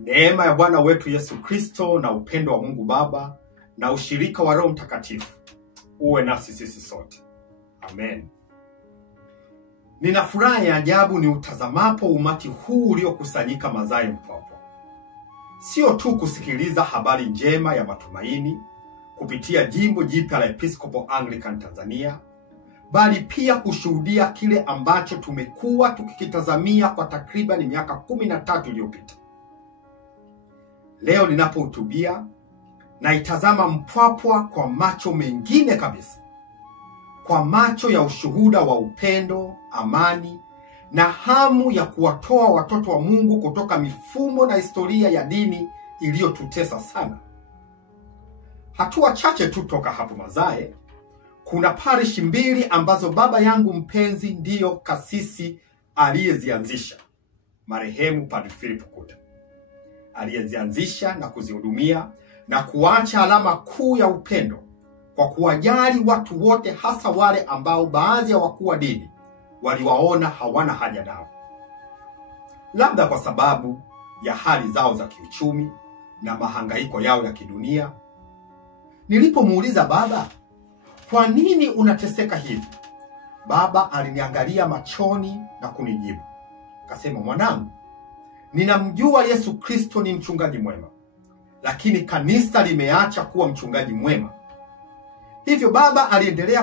Neema ya Bwana wetu Yesu Kristo na upendo wa Mungu Baba na ushirika wa Roho Mtakatifu uwe nasi sisi sote. Amen. Nina furaha ya ajabu ni utazamapo umati huu uliokusanyika Mazai Mpwapwa. Sio tu kusikiliza habari njema ya matumaini kupitia jimbo jipya la Episcopal Anglican Tanzania, bali pia kushuhudia kile ambacho tumekuwa tukikitazamia kwa takriban miaka 13 iliyopita. Leo ninapohutubia naitazama Mpwapwa kwa macho mengine kabisa. Kwa macho ya ushuhuda wa upendo, amani na hamu ya kuwatoa watoto wa Mungu kutoka mifumo na historia ya dini iliyotutesa sana. Hatua chache tu toka hapo Mazai, kuna parish mbili ambazo baba yangu mpenzi ndiyo kasisi aliyezianzisha, marehemu Padre Philip Kuta. Aliyezianzisha na kuzihudumia na kuacha alama kuu ya upendo kwa kuwajali watu wote, hasa wale ambao baadhi ya wakuu wa dini waliwaona hawana haja nao, labda kwa sababu ya hali zao za kiuchumi na mahangaiko yao ya kidunia. Nilipomuuliza baba, kwa nini unateseka hivi? Baba aliniangalia machoni na kunijibu. Akasema, mwanangu, ninamjua Yesu Kristo ni mchungaji mwema, lakini kanisa limeacha kuwa mchungaji mwema. Hivyo baba aliendelea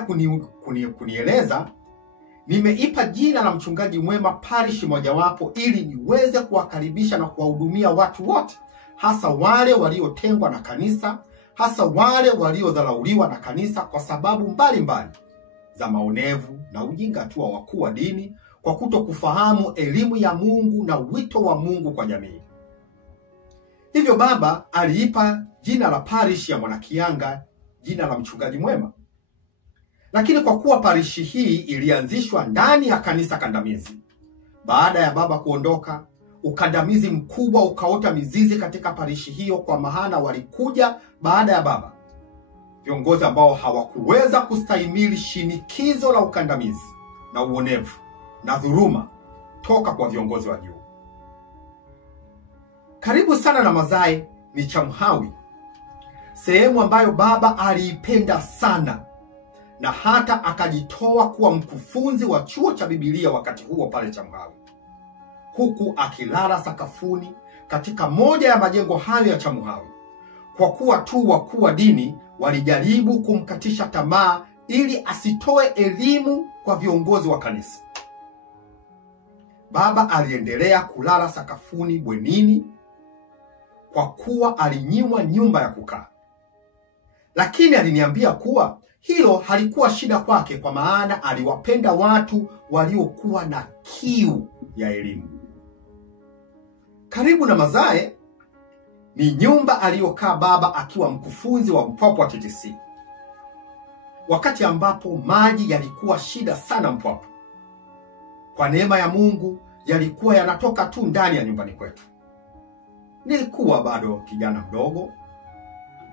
kunieleza, nimeipa jina la mchungaji mwema parish mojawapo ili niweze kuwakaribisha na kuwahudumia watu wote, hasa wale waliotengwa na kanisa, hasa wale waliodharauliwa na kanisa kwa sababu mbalimbali za maonevu na ujinga tu wa wakuu wa dini, kwa kutokufahamu elimu ya Mungu na wito wa Mungu kwa jamii. Hivyo baba aliipa jina la parish ya Mwanakianga jina la mchungaji mwema. Lakini kwa kuwa parishi hii ilianzishwa ndani ya kanisa kandamizi, baada ya baba kuondoka, ukandamizi mkubwa ukaota mizizi katika parishi hiyo, kwa maana walikuja baada ya baba viongozi ambao hawakuweza kustahimili shinikizo la ukandamizi na uonevu na dhuluma toka kwa viongozi wa juu. Karibu sana na Mazai ni Chamhawi, sehemu ambayo baba aliipenda sana na hata akajitoa kuwa mkufunzi wa chuo cha Biblia wakati huo pale Chamhawi, huku akilala sakafuni katika moja ya majengo hayo ya Chamhawi, kwa kuwa tu wakuu wa dini walijaribu kumkatisha tamaa ili asitoe elimu kwa viongozi wa kanisa. Baba aliendelea kulala sakafuni bwenini kwa kuwa alinyimwa nyumba ya kukaa. Lakini aliniambia kuwa hilo halikuwa shida kwake, kwa maana aliwapenda watu waliokuwa na kiu ya elimu. Karibu na Mazai ni nyumba aliyokaa baba akiwa mkufunzi wa Mpwapwa TTC, wakati ambapo maji yalikuwa shida sana Mpwapwa. Kwa neema ya Mungu yalikuwa yanatoka tu ndani ya nyumbani kwetu. Nilikuwa bado kijana mdogo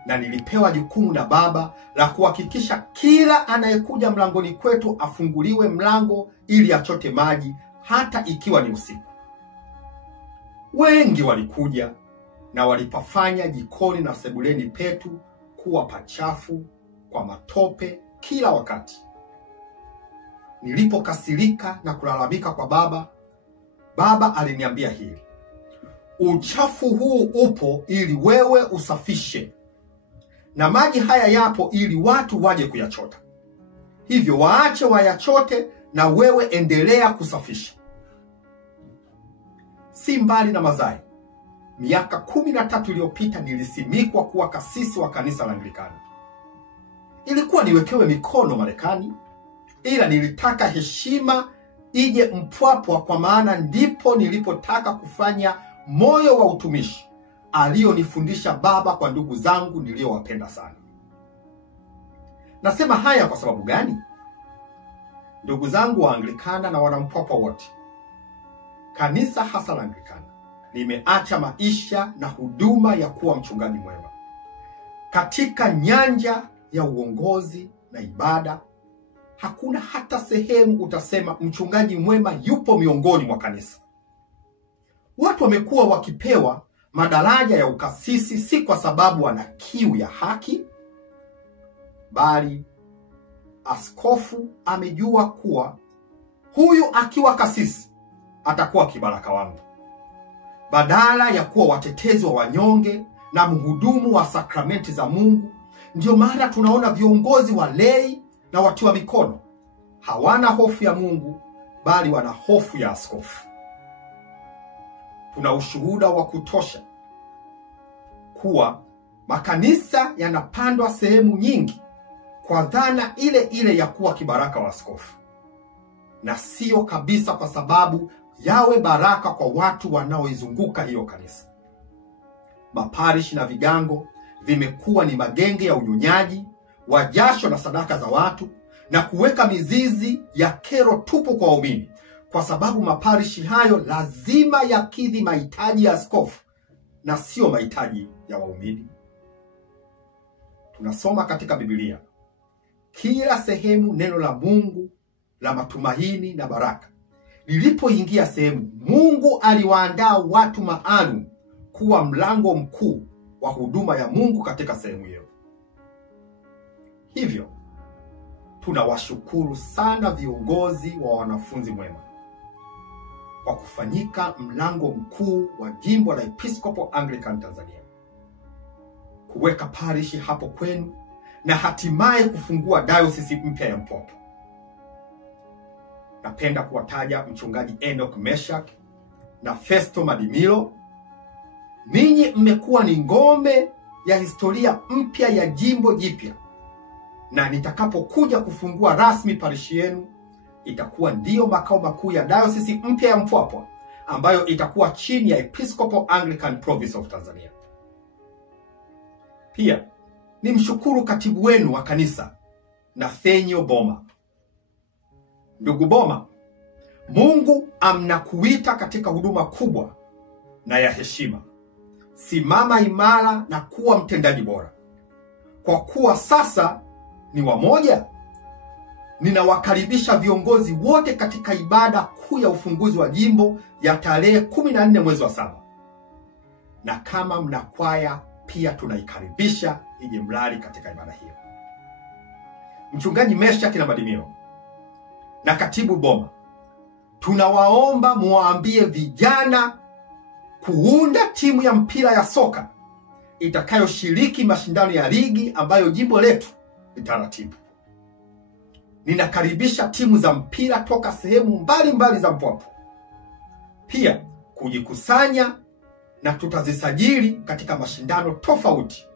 na nilipewa jukumu na baba la kuhakikisha kila anayekuja mlangoni kwetu afunguliwe mlango ili achote maji, hata ikiwa ni usiku. Wengi walikuja na walipafanya jikoni na sebuleni petu kuwa pachafu kwa matope kila wakati. Nilipokasirika na kulalamika kwa baba, baba aliniambia hili: uchafu huu upo ili wewe usafishe, na maji haya yapo ili watu waje kuyachota. Hivyo waache wayachote na wewe endelea kusafisha. Si mbali na Mazai, miaka 13 iliyopita nilisimikwa kuwa kasisi wa kanisa la Anglikana. Ilikuwa niwekewe mikono Marekani, ila nilitaka heshima ije Mpwapwa, kwa maana ndipo nilipotaka kufanya moyo wa utumishi alionifundisha baba kwa ndugu zangu niliowapenda sana. Nasema haya kwa sababu gani? Ndugu zangu wa Anglikana na wana Mpwapwa wote, kanisa hasa la Anglikana limeacha maisha na huduma ya kuwa mchungaji mwema. Katika nyanja ya uongozi na ibada, hakuna hata sehemu utasema mchungaji mwema yupo miongoni mwa kanisa. Watu wamekuwa wakipewa madaraja ya ukasisi si kwa sababu wana kiu ya haki, bali askofu amejua kuwa huyu akiwa kasisi atakuwa kibaraka wangu. Badala ya kuwa watetezi wa wanyonge na mhudumu wa sakramenti za Mungu, ndio maana tunaona viongozi wa lei na watiwa mikono hawana hofu ya Mungu, bali wana hofu ya askofu. Tuna ushuhuda wa kutosha kuwa makanisa yanapandwa sehemu nyingi kwa dhana ile ile ya kuwa kibaraka wa askofu, na sio kabisa kwa sababu yawe baraka kwa watu wanaoizunguka hiyo kanisa. Maparish na vigango vimekuwa ni magenge ya unyonyaji wa jasho na sadaka za watu, na kuweka mizizi ya kero tupu kwa waumini, kwa sababu maparishi hayo lazima yakidhi mahitaji ya askofu na sio mahitaji ya waumini. Tunasoma katika Biblia kila sehemu neno la Mungu la matumaini na baraka. Lilipoingia sehemu, Mungu aliwaandaa watu maalum kuwa mlango mkuu wa huduma ya Mungu katika sehemu hiyo. Hivyo tunawashukuru sana viongozi wa wanafunzi mwema kwa kufanyika mlango mkuu wa jimbo la Episcopal Anglican Tanzania, kuweka parishi hapo kwenu, na hatimaye kufungua diocese mpya ya Mpwapwa. Napenda kuwataja mchungaji Enoch Meshak na Festo Madimilo. Ninyi mmekuwa ni ngome ya historia mpya ya jimbo jipya, na nitakapokuja kufungua rasmi parishi yenu, itakuwa ndiyo makao makuu ya diocese mpya ya Mpwapwa, ambayo itakuwa chini ya Episcopal Anglican Province of Tanzania. Pia ni mshukuru katibu wenu wa kanisa, Nathaniel Boma. Ndugu Boma, Mungu amnakuita katika huduma kubwa na ya heshima. Simama imara na kuwa mtendaji bora, kwa kuwa sasa ni wamoja. Ninawakaribisha viongozi wote katika ibada kuu ya ufunguzi wa jimbo ya tarehe 14 mwezi wa 7. Na kama mnakwaya pia tunaikaribisha ije mlali katika ibada hiyo. Mchungaji Meshak na Madimiro na katibu Boma, tunawaomba muwaambie vijana kuunda timu ya mpira ya soka itakayoshiriki mashindano ya ligi ambayo jimbo letu litaratibu. Ninakaribisha timu za mpira toka sehemu mbalimbali za Mpwapwa pia kujikusanya, na tutazisajili katika mashindano tofauti,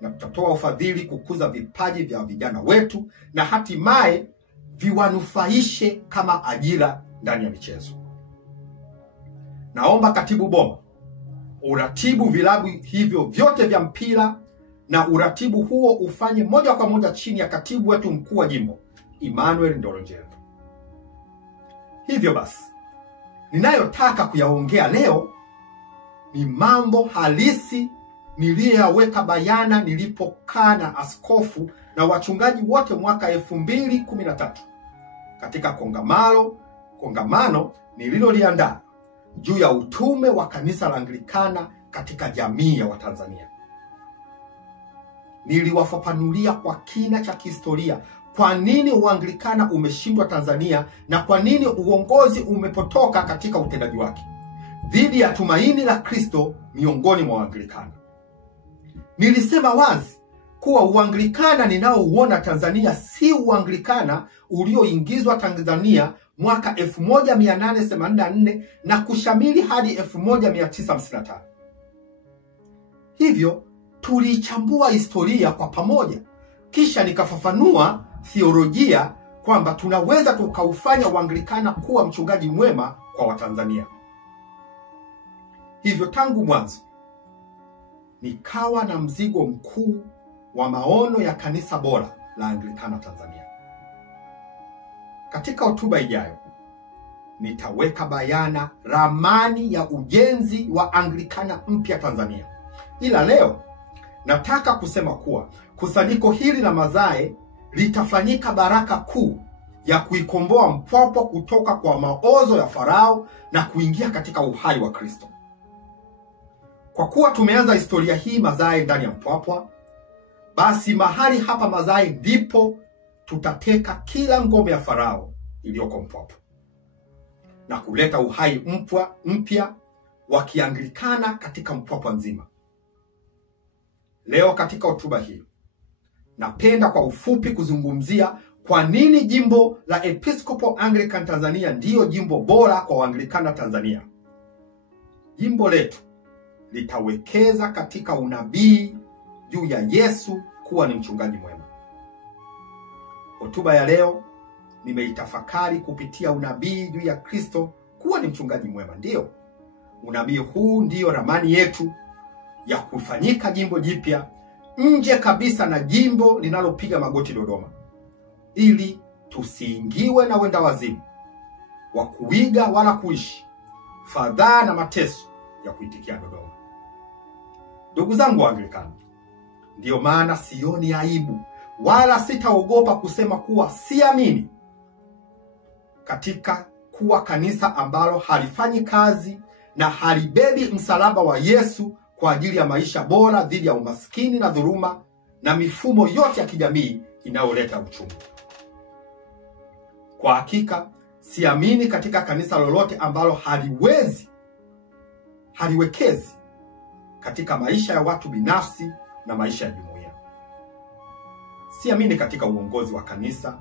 na tutatoa ufadhili kukuza vipaji vya vijana wetu na hatimaye viwanufaishe kama ajira ndani ya michezo. Naomba katibu Boma uratibu vilabu hivyo vyote vya mpira, na uratibu huo ufanye moja kwa moja chini ya katibu wetu mkuu wa jimbo, Emmanuel Ndolonjero. Hivyo basi, ninayotaka kuyaongea leo ni mambo halisi niliyoyaweka bayana nilipokaa na askofu na wachungaji wote mwaka 2013 katika kongamano nililoliandaa juu ya utume wa kanisa la Anglikana katika jamii ya Watanzania. Niliwafafanulia kwa kina cha kihistoria kwa nini Uanglikana umeshindwa Tanzania na kwa nini uongozi umepotoka katika utendaji wake dhidi ya tumaini la Kristo miongoni mwa Waanglikana. Nilisema wazi kuwa Uanglikana ninaouona Tanzania si Uanglikana ulioingizwa Tanzania mwaka 1884 na kushamili hadi 1955. Hivyo tulichambua historia kwa pamoja, kisha nikafafanua theolojia kwamba tunaweza tukaufanya Uanglikana kuwa mchungaji mwema kwa Watanzania. Hivyo tangu mwanzo nikawa na mzigo mkuu wa maono ya kanisa bora la Anglikana Tanzania. Katika hotuba ijayo nitaweka bayana ramani ya ujenzi wa Anglikana mpya Tanzania. Ila leo nataka kusema kuwa kusanyiko hili la Mazae litafanyika baraka kuu ya kuikomboa Mpwapwa kutoka kwa maozo ya Farao na kuingia katika uhai wa Kristo. Kwa kuwa tumeanza historia hii Mazai ndani ya Mpwapwa, basi mahali hapa Mazai ndipo tutateka kila ngome ya Farao iliyoko Mpwapwa na kuleta uhai mpya wa Kianglikana katika Mpwapwa nzima. Leo katika hotuba hii napenda kwa ufupi kuzungumzia kwa nini jimbo la Episcopal Anglican Tanzania ndiyo jimbo bora kwa Waanglikana Tanzania. Jimbo letu litawekeza katika unabii juu ya Yesu kuwa ni mchungaji mwema. Hotuba ya leo nimeitafakari kupitia unabii juu ya Kristo kuwa ni mchungaji mwema. Ndiyo, unabii huu ndiyo ramani yetu ya kufanyika jimbo jipya nje kabisa na jimbo linalopiga magoti Dodoma, ili tusiingiwe na wenda wazimu wa kuiga wala kuishi fadhaa na mateso ya kuitikia Dodoma. Ndugu zangu Waanglikana, ndiyo maana sioni aibu wala sitaogopa kusema kuwa siamini katika kuwa kanisa ambalo halifanyi kazi na halibebi msalaba wa Yesu kwa ajili ya maisha bora dhidi ya umaskini na dhuluma na mifumo yote ya kijamii inayoleta uchumi. Kwa hakika siamini katika kanisa lolote ambalo haliwekezi katika maisha ya watu binafsi na maisha ya jumuiya. Siamini katika uongozi wa kanisa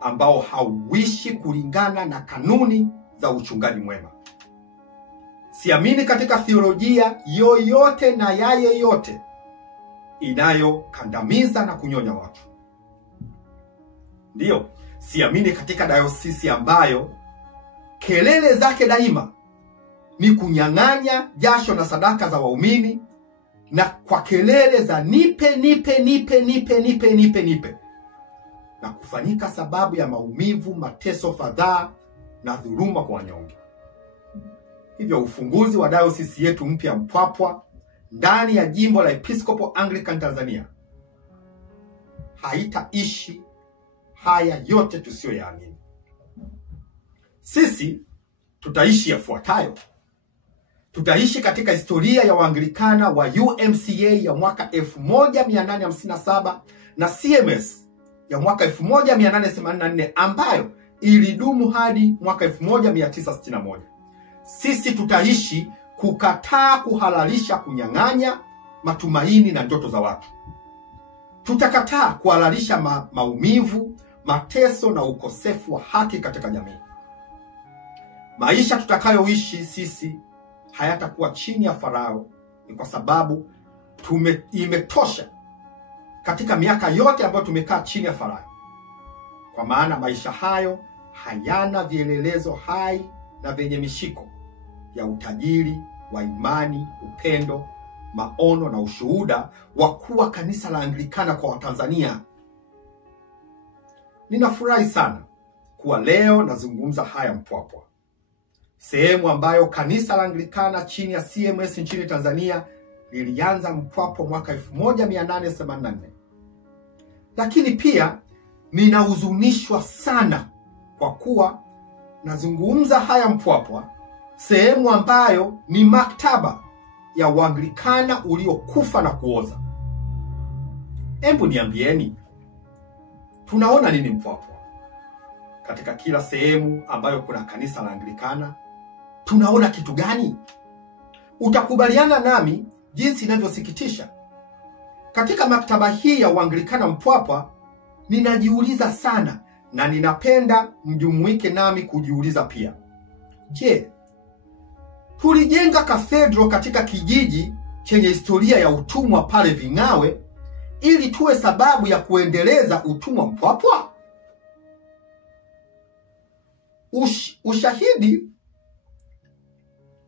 ambao hauishi kulingana na kanuni za uchungaji mwema. Siamini katika theolojia yoyote na ya yeyote inayokandamiza na kunyonya watu. Ndiyo, siamini katika dayosisi ambayo kelele zake daima ni kunyang'anya jasho na sadaka za waumini, na kwa kelele za nipe nipe nipe nipe nipe nipe nipe, na kufanyika sababu ya maumivu, mateso, fadhaa na dhuluma kwa wanyonge. Hivyo ufunguzi wa dayosisi yetu mpya Mpwapwa ndani ya jimbo la Episcopal Anglican Tanzania haitaishi haya yote tusiyoyaamini. Sisi tutaishi yafuatayo. Tutaishi katika historia ya Waanglikana wa UMCA ya mwaka 1857 na CMS ya mwaka 1884 ambayo ilidumu hadi mwaka 1961. Sisi tutaishi kukataa kuhalalisha kunyang'anya matumaini na ndoto za watu. Tutakataa kuhalalisha maumivu, mateso na ukosefu wa haki katika jamii. Maisha tutakayoishi sisi hayatakuwa chini ya Farao, ni kwa sababu imetosha katika miaka yote ambayo tumekaa chini ya Farao. Kwa maana maisha hayo hayana vielelezo hai na vyenye mishiko ya utajiri wa imani, upendo, maono na ushuhuda wa kuwa kanisa la Anglikana kwa Watanzania. Ninafurahi sana kuwa leo nazungumza haya Mpwapwa, sehemu ambayo kanisa la Anglikana chini ya CMS nchini Tanzania lilianza Mpwapwa mwaka 1884. Lakini pia ninahuzunishwa sana kwa kuwa nazungumza haya Mpwapwa, sehemu ambayo ni maktaba ya Waanglikana uliokufa na kuoza. Hebu niambieni, tunaona nini Mpwapwa? Katika kila sehemu ambayo kuna kanisa la Anglikana, tunaona kitu gani? Utakubaliana nami jinsi inavyosikitisha. Katika maktaba hii ya Waanglikana Mpwapwa, ninajiuliza sana na ninapenda mjumuike nami kujiuliza pia. Je, tulijenga kathedro katika kijiji chenye historia ya utumwa pale Vingawe ili tuwe sababu ya kuendeleza utumwa Mpwapwa? Ushahidi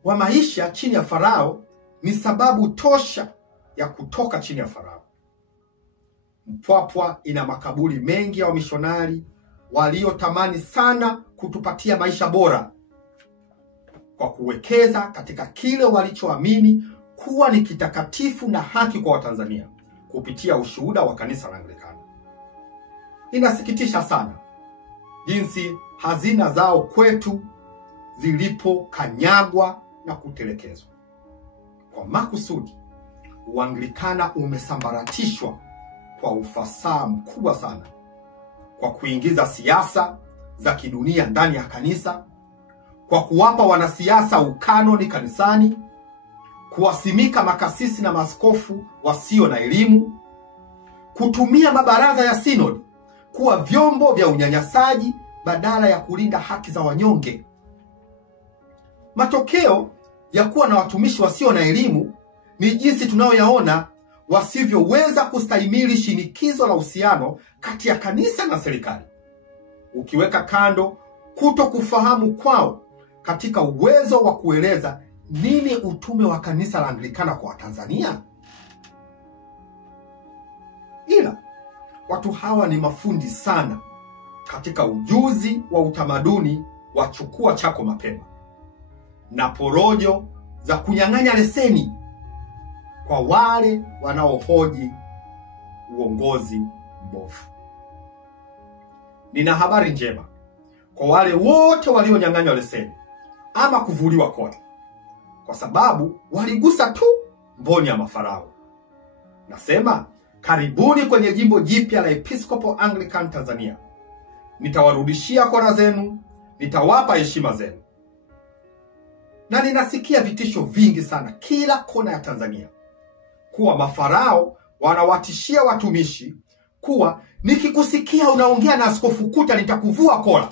wa maisha chini ya Farao ni sababu tosha ya kutoka chini ya Farao. Mpwapwa ina makaburi mengi ya wamishonari waliotamani sana kutupatia maisha bora kwa kuwekeza katika kile walichoamini kuwa ni kitakatifu na haki kwa Watanzania kupitia ushuhuda wa kanisa la Anglikana. Inasikitisha sana jinsi hazina zao kwetu zilipokanyagwa na kutelekezwa. kwa makusudi, Uanglikana umesambaratishwa kwa ufasaha mkubwa sana kwa kuingiza siasa za kidunia ndani ya kanisa, kwa kuwapa wanasiasa ukanoni kanisani, kuwasimika makasisi na maaskofu wasio na elimu, kutumia mabaraza ya sinodi kuwa vyombo vya unyanyasaji badala ya kulinda haki za wanyonge. Matokeo ya kuwa na watumishi wasio na elimu ni jinsi tunayoyaona wasivyoweza kustahimili shinikizo la uhusiano kati ya kanisa na serikali, ukiweka kando kuto kufahamu kwao katika uwezo wa kueleza nini utume wa kanisa la Anglikana kwa Tanzania. Ila watu hawa ni mafundi sana katika ujuzi wa utamaduni wa chukua chako mapema na porojo za kunyang'anya leseni kwa wale wanaohoji uongozi mbovu. Nina habari njema kwa wale wote walionyang'anywa leseni ama kuvuliwa kola, kwa sababu waligusa tu mboni ya mafarao. Nasema karibuni kwenye jimbo jipya la Episcopal Anglican Tanzania. Nitawarudishia kora zenu, nitawapa heshima zenu. Na ninasikia vitisho vingi sana kila kona ya Tanzania kuwa mafarao wanawatishia watumishi kuwa nikikusikia unaongea na Askofu Kuta nitakuvua kola.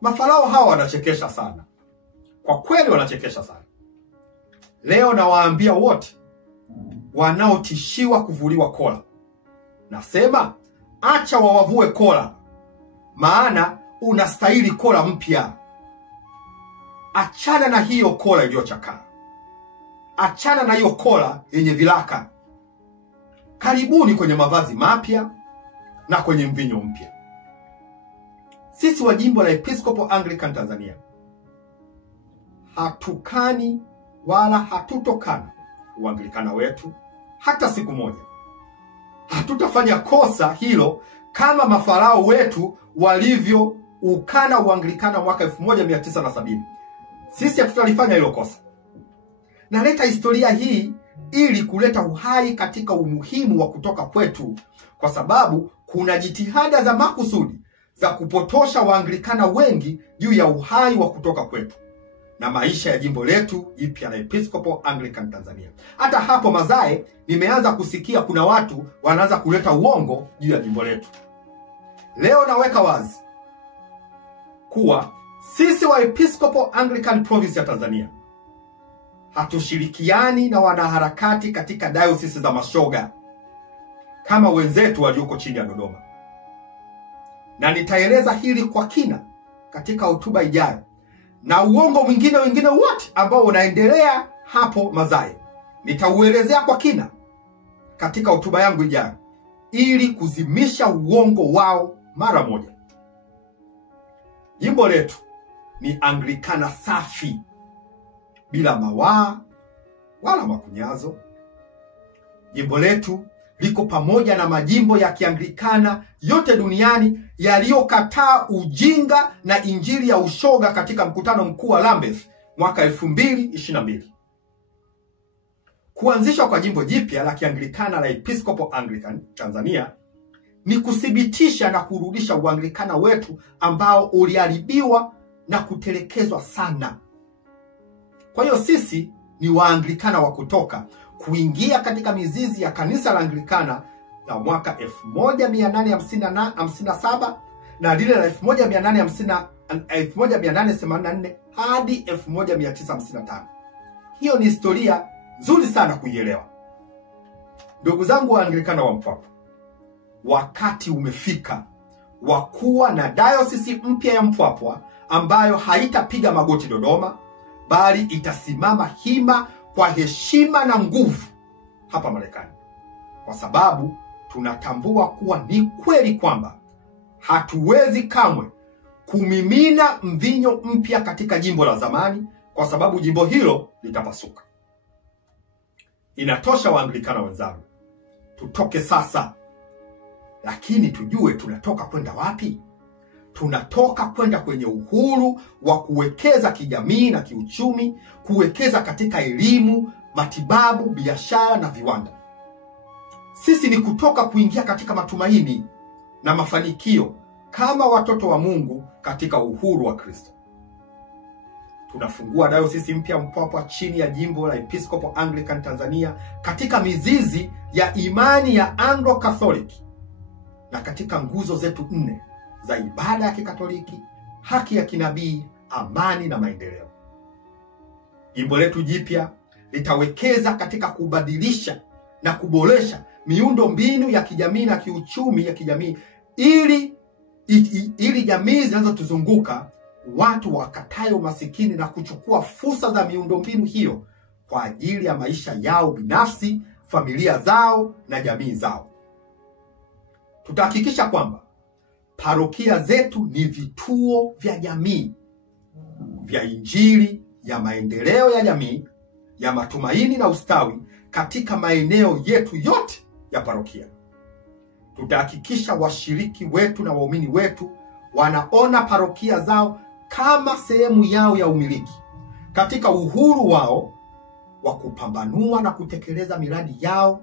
Mafarao hawa wanachekesha sana. Kwa kweli wanachekesha sana. Leo nawaambia wote wanaotishiwa kuvuliwa kola, nasema acha wawavue kola, maana unastahili kola mpya. Achana na hiyo kola iliyochakaa. Achana na hiyo kola yenye vilaka. Karibuni kwenye mavazi mapya na kwenye mvinyo mpya. Sisi wa jimbo la Episcopal Anglican Tanzania hatukani wala hatutokana Uanglikana wetu hata siku moja. Hatutafanya kosa hilo kama mafarao wetu walivyo ukana Uanglikana mwaka 1970. Sisi hatutalifanya hilo kosa. Naleta historia hii ili kuleta uhai katika umuhimu wa kutoka kwetu, kwa sababu kuna jitihada za makusudi za kupotosha Waanglikana wengi juu ya uhai wa kutoka kwetu na maisha ya jimbo letu jipya la Episcopal Anglican Tanzania. Hata hapo Mazae nimeanza kusikia kuna watu wanaanza kuleta uongo juu ya jimbo letu. Leo naweka wazi kuwa sisi wa Episcopal Anglican Province ya Tanzania hatushirikiani na wanaharakati katika diocese za mashoga kama wenzetu walioko chini ya Dodoma. Na nitaeleza hili kwa kina katika hotuba ijayo, na uongo mwingine wote ambao unaendelea hapo Mazae nitauelezea kwa kina katika hotuba yangu ijayo, ili kuzimisha uongo wao mara moja. Jimbo letu ni Anglikana safi, bila mawaa wala makunyazo. Jimbo letu liko pamoja na majimbo ya Kianglikana yote duniani yaliyokataa ujinga na injili ya ushoga katika mkutano mkuu wa Lambeth mwaka 2022. Kuanzishwa kwa jimbo jipya la Kianglikana la Episcopal Anglican Tanzania ni kuthibitisha na kurudisha Uanglikana wetu ambao uliharibiwa na kutelekezwa sana. Kwa hiyo sisi ni Waanglikana wa kutoka kuingia katika mizizi ya kanisa la Anglikana la mwaka 1857 na lile la 1884 hadi 1955. Hiyo ni historia nzuri sana kuielewa. Ndugu zangu Waanglikana wa Mpwapwa, wakati umefika wa kuwa na diocese mpya ya Mpwapwa ambayo haitapiga magoti Dodoma, bali itasimama hima kwa heshima na nguvu hapa Marekani, kwa sababu tunatambua kuwa ni kweli kwamba hatuwezi kamwe kumimina mvinyo mpya katika jimbo la zamani, kwa sababu jimbo hilo litapasuka. Inatosha Waanglikana wenzangu, tutoke sasa, lakini tujue tunatoka kwenda wapi. tunatoka kwenda kwenye uhuru wa kuwekeza kijamii na kiuchumi, kuwekeza katika elimu, matibabu, biashara na viwanda. Sisi ni kutoka kuingia katika matumaini na mafanikio kama watoto wa Mungu katika uhuru wa Kristo. Tunafungua dayosisi mpya Mpwapwa chini ya jimbo la Episcopal Anglican Tanzania katika mizizi ya imani ya Anglo-Catholic na katika nguzo zetu 4 za ibada ya Kikatoliki, haki ya kinabii, amani na maendeleo. Jimbo letu jipya litawekeza katika kubadilisha na kuboresha miundo mbinu ya kijamii na kiuchumi ya kijamii ili jamii zinazotuzunguka watu wakatae umasikini na kuchukua fursa za miundo mbinu hiyo kwa ajili ya maisha yao binafsi, familia zao na jamii zao. Tutahakikisha kwamba parokia zetu ni vituo vya jamii vya Injili, ya maendeleo ya jamii, ya matumaini na ustawi katika maeneo yetu yote ya parokia. Tutahakikisha washiriki wetu na waumini wetu wanaona parokia zao kama sehemu yao ya umiliki, katika uhuru wao wa kupambanua na kutekeleza miradi yao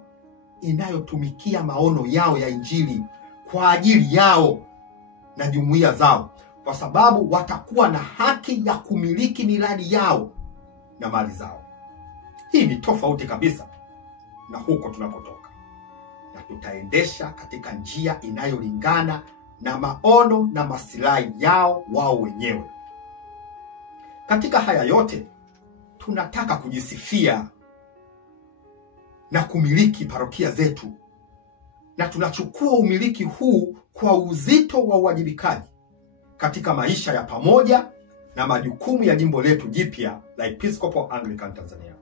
inayotumikia maono yao ya Injili kwa ajili yao na jumuiya zao, kwa sababu watakuwa na haki ya kumiliki miradi yao na mali zao. Hii ni tofauti kabisa na huko tunakotoka, na tutaendesha katika njia inayolingana na maono na maslahi yao wao wenyewe. Katika haya yote, tunataka kujisifia na kumiliki parokia zetu, na tunachukua umiliki huu kwa uzito wa uwajibikaji katika maisha ya pamoja na majukumu ya jimbo letu jipya la Episcopal Anglican Tanzania.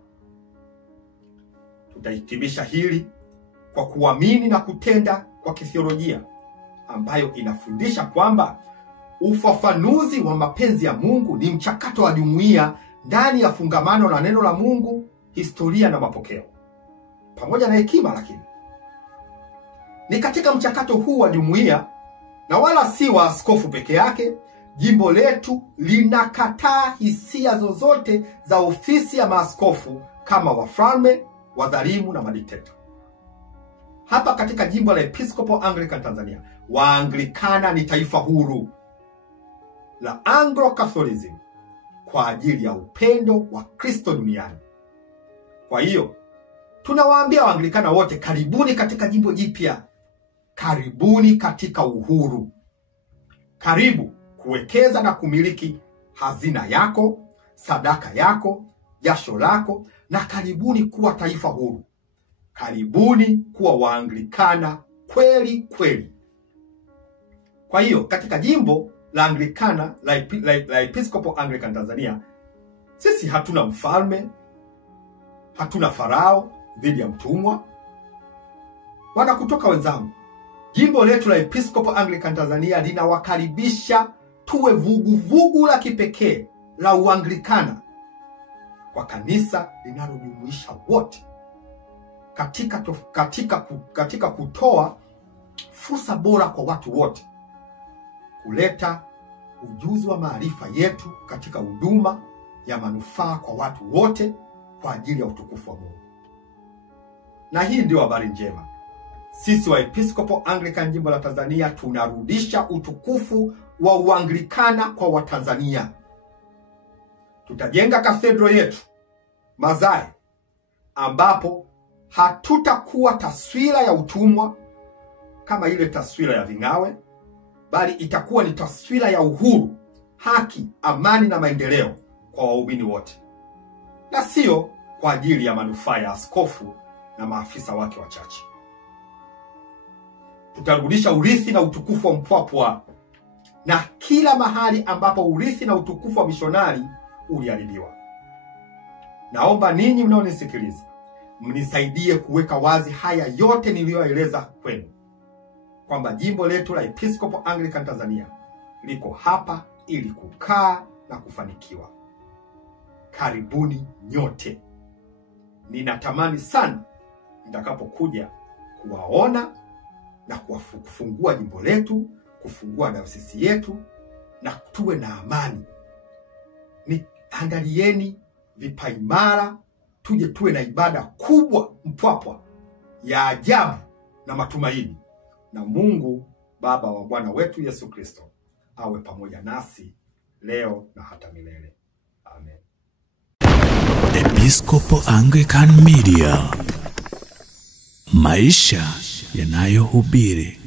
Tutahitimisha hili kwa kuamini na kutenda kwa kithiolojia ambayo inafundisha kwamba ufafanuzi wa mapenzi ya Mungu ni mchakato wa jumuiya ndani ya fungamano na neno la Mungu, historia na mapokeo, pamoja na hekima. Lakini ni katika mchakato huu wa jumuiya, na wala si wa askofu peke yake, jimbo letu linakataa hisia zozote za ofisi ya maaskofu kama wafalme, wadhalimu na madikteta. Hapa katika jimbo la Episcopal Anglican Tanzania, Waanglikana ni taifa huru la Anglo-Catholicism kwa ajili ya upendo wa Kristo duniani. Kwa hiyo, tunawaambia Waanglikana wote, karibuni katika jimbo jipya. Karibuni katika uhuru. Karibu kuwekeza na kumiliki hazina yako, sadaka yako, jasho lako, na karibuni kuwa taifa huru. Karibuni kuwa Waanglikana kweli kweli. Kwa hiyo, katika jimbo la Anglikana la Episcopal Anglican Tanzania, sisi hatuna mfalme, hatuna farao dhidi ya mtumwa. Wana kutoka wenzangu, jimbo letu la Episcopal Anglican Tanzania linawakaribisha tuwe vuguvugu la kipekee la Uanglikana kwa kanisa linalojumuisha wote katika kutoa fursa bora kwa watu wote, kuleta ujuzi wa maarifa yetu katika huduma ya manufaa kwa watu wote kwa ajili ya utukufu wa Mungu. Na hii ndio habari njema. Sisi wa Episcopal Anglican jimbo la Tanzania tunarudisha utukufu wa Uanglikana kwa Watanzania. Tutajenga kathedro yetu Mazae, ambapo hatutakuwa taswira ya utumwa kama ile taswira ya Vingawe, bali itakuwa ni taswira ya uhuru, haki, amani na maendeleo kwa waumini wote, na sio kwa ajili ya manufaa ya askofu na maafisa wake wachache. Tutarudisha urithi na utukufu wa Mpwapwa na kila mahali ambapo urithi na utukufu wa mishonari uliharibiwa. Naomba ninyi mnaonisikiliza mnisaidie kuweka wazi haya yote niliyoeleza kwenu, kwamba jimbo letu la Episcopal Anglican Tanzania liko hapa ili kukaa na kufanikiwa. Karibuni nyote. Ninatamani sana nitakapokuja kuwaona na kufungua jimbo letu, kufungua dayosisi yetu na tuwe na amani. Angalieni vipaimara, tuje tuwe na ibada kubwa Mpwapwa ya ajabu na matumaini. Na Mungu Baba wa Bwana wetu Yesu Kristo awe pamoja nasi leo na hata milele. Amen. Episcopal Anglican Media, maisha yanayohubiri.